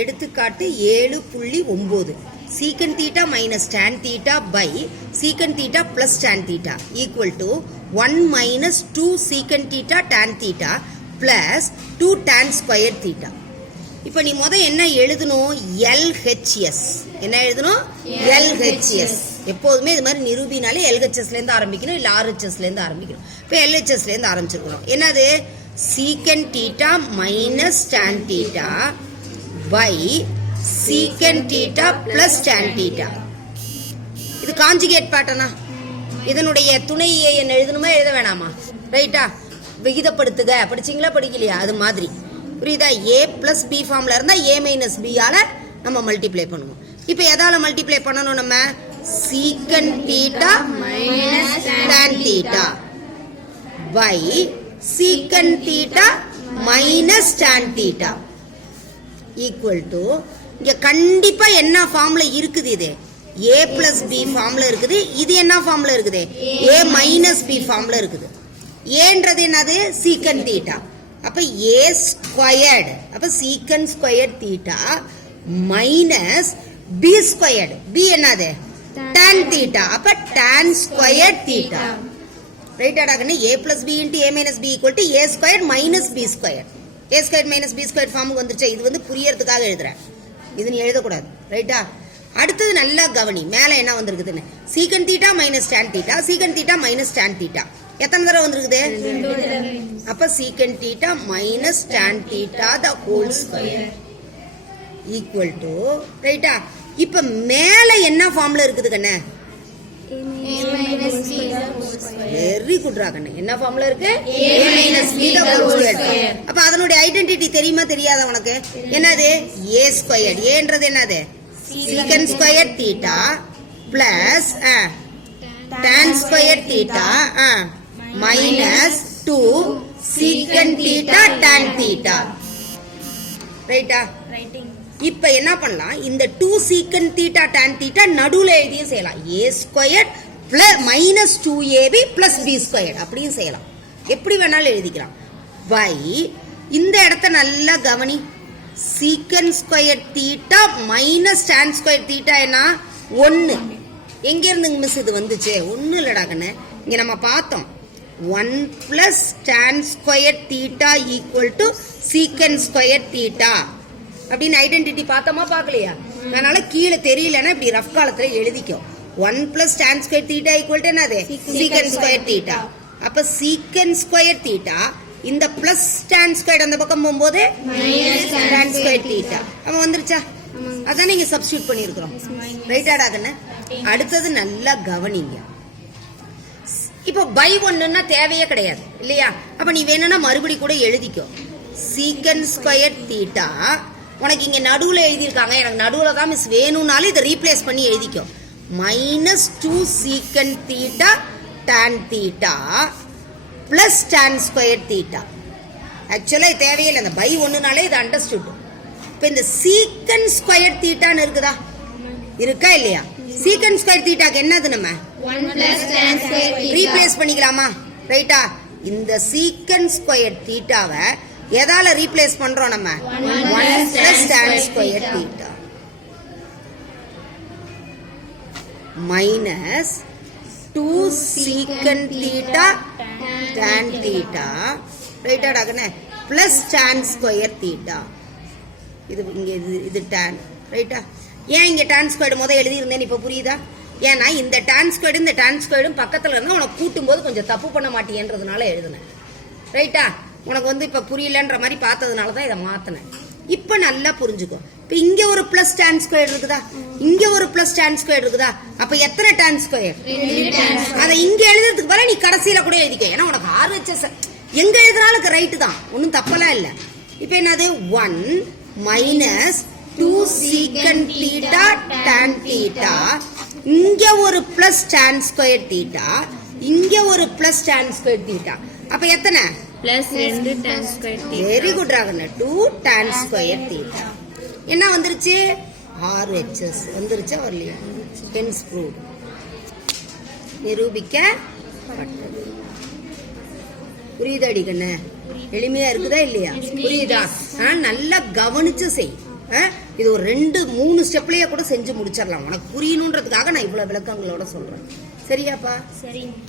எடுத்துக்காட்டு 7.9 secant theta minus tan theta by secant theta plus tan theta equal to 1 minus 2 secant theta tan theta plus 2 tan square theta. இப்போ நீ என்ன எழுதணும்? LHS. என்ன எழுதணும்? LHS. எப்போதுமே இது மாதிரி நிரூபினாலே LHSலேருந்து ஆரம்பிக்கணும், இல்லை RHSலேருந்து ஆரம்பிக்கணும். இப்போ LHSலேருந்து ஆரம்பிச்சிருக்கணும். என்னது? Secant theta minus tan theta by secant theta plus tan theta. இது காஞ்சுகேட் பேட்டர்னா? இதனுடைய துணையை என்ன எழுதணுமா எழுத வேணாமா? ரைட்டா? விகிதப்படுத்துக படிச்சிங்களா படிக்கலையா? அது மாதிரி புரியுதா? A பிளஸ் பி ஃபார்ம்ல இருந்தா A மைனஸ் பி ஆல நம்ம மல்டிப்ளை பண்ணுவோம். இப்போ எதால மல்டிப்ளை பண்ணணும்? நம்ம secant theta minus tan theta by secant theta minus tan theta equal to, இங்க கண்டிப்பா என்ன ஃபார்ம்ல இருக்குது? இது A பிளஸ் பி ஃபார்ம்ல இருக்குது. இது என்ன ஃபார்ம்ல இருக்குது? A மைனஸ் பி ஃபார்ம்ல இருக்குது. ஏன்றது என்னது? Secant theta. அப்ப A ஸ்கொயர்டு, அப்ப secant square theta minus B squared. B என்னது? Tan theta. அப்ப டான் ஸ்கொயர் தீட்டா. ரைட்டாடா கண்ணு? A plus B into A minus B equal to A square minus B square. A square minus B square ஃபார்முக்கு வந்துருச்சு. இது புரியறதுக்காக எழுதுறேன், இது நீ எழுதக்கூடாது. ரைட்டா? அடுத்தது நல்லா கவனி, மேல என்ன வந்திருக்குதுன்னு. Secant theta minus tan theta, secant theta minus tan theta எத்தனை தடவை வந்திருக்குது? அப்ப secant theta minus tan theta the whole square equal to, ரைட்டா? இப்ப மேல என்ன ஃபார்ம்ல இருக்குது கண்ணே? வெரி குட் ராகண்ணே. என்ன ஃபார்ம்ல இருக்கு? A minus b the whole square. அப்ப அதனுடைய ஐடென்டிட்டி தெரியுமா தெரியாத உனக்கு? என்னது? A square. ஏன்றது என்னது? Secant square theta plus tan square theta minus 2 secant theta tan theta. ரைட்டா? இப்ப என்ன பண்ணலாம்? இந்த 2 சீக்கன் தீட்டா டான் தீட்டா நடுவுல எழுதியும் செய்யலாம். A square plus minus 2ab plus b square அப்படியும் செய்யலாம். எப்படி வேணாலும் எழுதிக்கலாம். பை இந்த இடத்த நல்லா கவனி. சீக்கன் square theta minus Don square theta என்ன? 1. எங்க இருந்து மிஸ் இது வந்துச்சு? ஒன்னும் இல்லடா கண்ணு, இங்க நம்ம பார்த்தோம் 1 plus tan square theta equal to சீக்கன் ஸ்கொயர் தீட்டா அப்படின்னு ஐடென்டிட்டி பார்த்தோமா பார்க்கலையா? அதனால கீழே தெரியலன்னா இப்படி ரஃப் காலத்துல எழுதிக்கோ. 1 plus tan square theta equal to என்னது? Secant square theta. அப்ப சீக்கன் ஸ்கொயர் தீட்டா இந்த பிளஸ் டான் ஸ்கொயர் அந்த பக்கம் போகும்போது டான் ஸ்கொயர் தீட்டா அவன் வந்துருச்சா? அதான் நீங்க சப்ஸ்டியூட் பண்ணிருக்கிறோம். ரைட்டாடா கண்ணு? அடுத்தது நல்லா கவனிங்க. இப்போ பை ஒன்னுன்னா தேவையே கிடையாது இல்லையா? அப்ப நீ வேணும்னா மறுபடி கூட எழுதிக்கோ. சீக்கன் ஸ்கொயர் தீட்டா உனக்கு இங்க நடுவுல எழுதியிருக்காங்க, எனக்கு நடுவுல தான் மிஸ் வேணும்னாலும் இதை ரீப்ளேஸ் பண்ணி எழுதிக்கோ. Minus 2 secant theta tan theta plus tan square theta. ஆக்சுவலா இது தேவையில்லை, அந்த பை ஒன்னுனாலே இது அண்டர்ஸ்டுட். இப்ப இந்த சீக்கன் ஸ்கொயர் தீட்டான்னு இருக்குதா? இருக்கா இல்லையா? சீக்கன் ஸ்கொயர் தீட்டாக்கு என்னது? நம்ம ரீப்ளேஸ் பண்ணிக்கலாமா? ரைட்டா? இந்த சீக்கன் ஸ்கொயர் தீட்டாவை எதால ரீப்ளேஸ் பண்றோம்? நம்ம 1 plus tan square theta minus 2 secant theta tan theta. ரைட்டாடா கண்ணே? Plus tan square theta. இது இங்க இது டான். ரைட்டா? ஏன் இங்க டான் ஸ்கொயர் முதல் எழுதியிருந்தேன் இப்ப புரியுதா? ஏன்னா இந்த டான் ஸ்கொயர் இந்த டான் ஸ்கொயரும் பக்கத்துல இருந்தா உனக்கு கூட்டும் போது கொஞ்சம் தப்பு பண்ண மாட்டேன்றதுனால எழுதுனேன். ரைட்டா? உனக்கு இப்ப புரியலன்ற மாதிரி பார்த்ததுனாலதான் இதை மாத்தினேன். இப்ப நல்லா புரிஞ்சுக்கோ. இப்ப இங்க ஒரு பிளஸ் டான் ஸ்கொயர் இருக்குதா, இங்க ஒரு பிளஸ் டான் ஸ்கொயர் இருக்குதா? அப்ப எத்தனை டான் ஸ்கொயர்? அதை இங்க எழுதுறதுக்கு பதிலா நீ கடைசியில கூட எழுதிக்க. ஏன்னா உனக்கு RHS எங்க எழுதுனாலும் ரைட்டு தான், ஒன்னும் தப்பெல்லாம் இல்ல. இப்ப என்னது? 1 minus 2 secant theta tan theta, இங்க ஒரு பிளஸ் டான் ஸ்கொயர் தீட்டா, இங்க ஒரு பிளஸ் டான் ஸ்கொயர் தீட்டா. அப்ப எத்தனை? Plus 2 tan square theta. Very good ராகண்ணா. 2 டான் ஸ்கொயர் தீட்டா என்ன வந்துருச்சு? RHS வந்துருச்சா வரலையா? Hence proved. நிரூபிக்கப்பட்டது. புரியுதா அடிக்கண்ண? எளிமையா இருக்குதா இல்லையா? புரியுதா? நல்லா கவனிச்சு செய். இது ஒரு 2-3 ஸ்டெப்லயே கூட செஞ்சு முடிச்சிடலாம். உனக்கு புரியணுன்றதுக்காக நான் இவ்வளவு விளக்கங்களோட சொல்றேன். சரியாப்பா? சரிங்க.